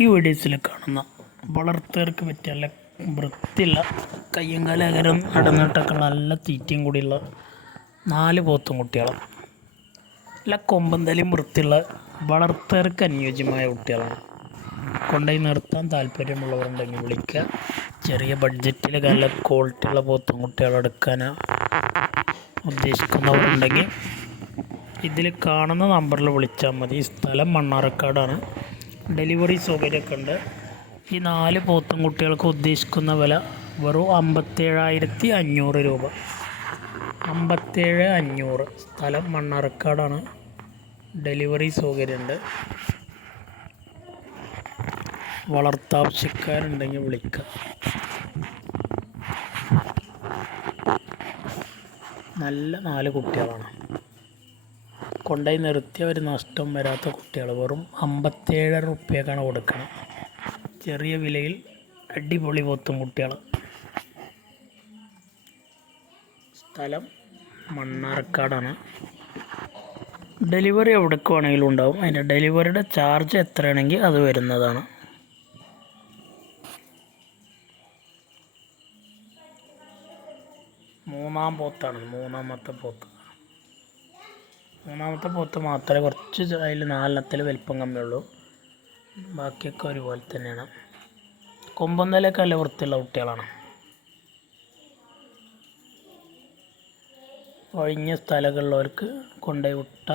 ഈ വീഡിയോസിൽ കാണുന്ന വളർത്തുകാർക്ക് പറ്റിയ നല്ല വൃത്തിയുള്ള കയ്യും കാലും അകരം നടന്നിട്ടൊക്കെ നല്ല തീറ്റയും കൂടിയുള്ള 4 പോത്തും കുട്ടികളാണ്. നല്ല കൊമ്പന്തലയും വൃത്തിയുള്ള വളർത്തുകാർക്ക് അനുയോജ്യമായ കുട്ടികളാണ്. കൊണ്ടുപോയി നിർത്താൻ താല്പര്യമുള്ളവരുണ്ടെങ്കിൽ വിളിക്കുക. ചെറിയ ബഡ്ജറ്റിൽ നല്ല ക്വാളിറ്റിയുള്ള പോത്തും കുട്ടികളെടുക്കാൻ ഉദ്ദേശിക്കുന്നവരുണ്ടെങ്കിൽ ഇതിൽ കാണുന്ന നമ്പറിൽ വിളിച്ചാൽ മതി. സ്ഥലം മണ്ണാർക്കാടാണ്. ഡെലിവറി സൗകര്യമൊക്കെ ഉണ്ട്. ഈ 4 പോത്തും കുട്ടികൾക്ക് ഉദ്ദേശിക്കുന്ന വില വെറും 57,500 രൂപ. 57,500. സ്ഥലം മണ്ണാർക്കാടാണ്. ഡെലിവറി സൗകര്യമുണ്ട്. വളർത്താവശ്യക്കാരുണ്ടെങ്കിൽ വിളിക്കുക. നല്ല 4 കുട്ടികളാണ്. കൊണ്ടുപോയി നിർത്തിയ ഒരു നഷ്ടം വരാത്ത കുട്ടികൾ. വെറും 57 റുപ്യക്കാണ് കൊടുക്കണം. ചെറിയ വിലയിൽ അടിപൊളി പോത്തും കുട്ടികൾ. സ്ഥലം മണ്ണാർക്കാടാണ്. ഡെലിവറി എവിടേക്ക് വേണമെങ്കിലും ഉണ്ടാവും. അതിൻ്റെ ഡെലിവറിയുടെ ചാർജ് എത്രയാണെങ്കിൽ അത് വരുന്നതാണ്. മൂന്നാമത്തെ പോത്ത് മാത്രമേ കുറച്ച് അതിൽ 4 വലിപ്പം കമ്മിയുള്ളൂ. ബാക്കിയൊക്കെ ഒരുപോലെ തന്നെയാണ്. കൊമ്പന്തലൊക്കെ നല്ല വൃത്തിയുള്ള കുട്ടികളാണ്. ഒഴിഞ്ഞ സ്ഥലങ്ങളുള്ളവർക്ക് കൊണ്ടുപോയി വിട്ട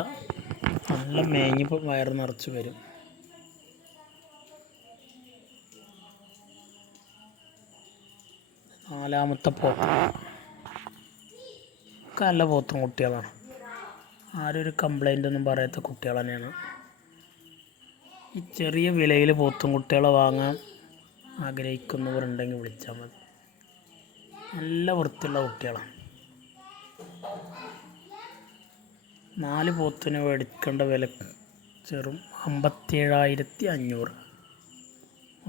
നല്ല മേഞ്ഞ് വയറ് നിറച്ച് വരും. നാലാമത്തെ പോത്ത് ഒക്കെ നല്ല പോത്തും കുട്ടികളാണ്. ആരും ഒരു കംപ്ലൈൻ്റ് ഒന്നും പറയാത്ത കുട്ടികൾ തന്നെയാണ്. ഈ ചെറിയ വിലയിൽ പോത്തും കുട്ടികളെ വാങ്ങാൻ ആഗ്രഹിക്കുന്നവരുണ്ടെങ്കിൽ വിളിച്ചാൽ മതി. നല്ല വൃത്തിയുള്ള കുട്ടികളാണ്. 4 പോത്തിന് മേടിക്കേണ്ട വില ചെറും 57,500.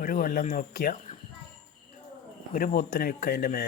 ഒരു കൊല്ലം നോക്കിയാൽ ഒരു പോത്തിന് വിൽക്കുക അതിൻ്റെ മേലെ.